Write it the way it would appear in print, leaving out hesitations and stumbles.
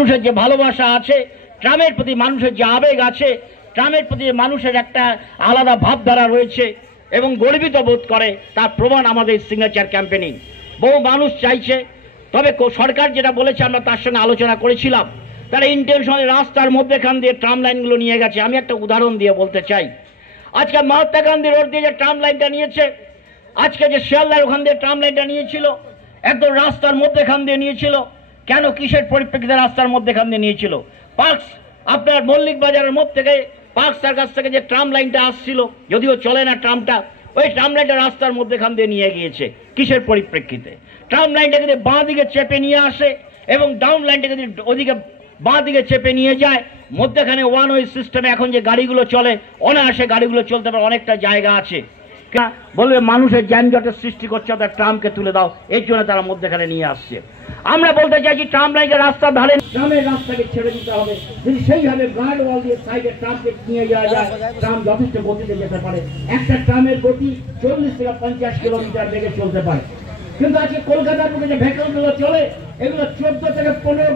মানুষের যে ভালোবাসা আছে, ট্রামের প্রতি মানুষের যে আবেগ আছে, ট্রামের প্রতি মানুষের একটা আলাদা ভাবধারা রয়েছে এবং গর্বিত বোধ করে, তার প্রমাণ আমাদের সিগনেচার ক্যাম্পেইনিং। বহু মানুষ চাইছে, তবে সরকার যেটা বলেছে আমরা তার সঙ্গে আলোচনা করেছিলাম, তারা ইন্টেনশনে রাস্তার মধ্যেখান দিয়ে ট্রাম লাইনগুলো নিয়ে গেছে। আমি একটা উদাহরণ দিয়ে বলতে চাই, আজকে মহাত্মা গান্ধী রোড দিয়ে যে ট্রাম লাইনটা নিয়েছে, আজকে যে শিয়ালদার ওখান দিয়ে ট্রাম লাইনটা নিয়েছিল, একদম রাস্তার মধ্যেখান দিয়ে নিয়েছিল। কেন, কিসের পরিপ্রেক্ষিতে রাস্তার মধ্যেখান দিয়ে নিয়েছিল? পার্কস, আপনার মল্লিক বাজারের মধ্যে থেকে পার্কস তার কাছ থেকে যে ট্রাম লাইনটা আসছিল, যদিও চলে না ট্রামটা, ওই ট্রাম লাইনটা রাস্তার মধ্যেখান দিয়ে নিয়ে গিয়েছে। কিসের পরিপ্রেক্ষিতে? ট্রাম লাইনটাকে যদি বাঁ দিকে চেপে নিয়ে আসে এবং ডাউন লাইনটাকে যদি ওদিকে বাঁ দিকে চেপে নিয়ে যায়, মধ্যেখানে ওয়ান ওয়ে সিস্টেমে এখন যে গাড়িগুলো চলে, অনায়াসে গাড়িগুলো চলতে পারে, অনেকটা জায়গা আছে। বলবে মানুষের যানজটের সৃষ্টি করছে, তার ট্রামকে তুলে দাও, এর জন্য তারা মধ্যেখানে নিয়ে আসছে। আমরা বলতে চাইছি, ট্রাম লাইনকে রাস্তার ধারে ট্রামের রাস্তাকে ছেড়ে দিতে হবে। যদি সেইভাবে গার্ড ওয়াল দিয়ে সাইডে ট্রামকে নিয়ে যাওয়া যায়, ট্রাম যথেষ্ট গতিতে যেতে পারে। একটা ট্রামের গতি 40 থেকে 50 কিলোমিটার বেগে চলতে পারে। কিন্তু আজকে কলকাতার বুকে যে ভেহিকলগুলো চলে, এগুলো 14 থেকে 15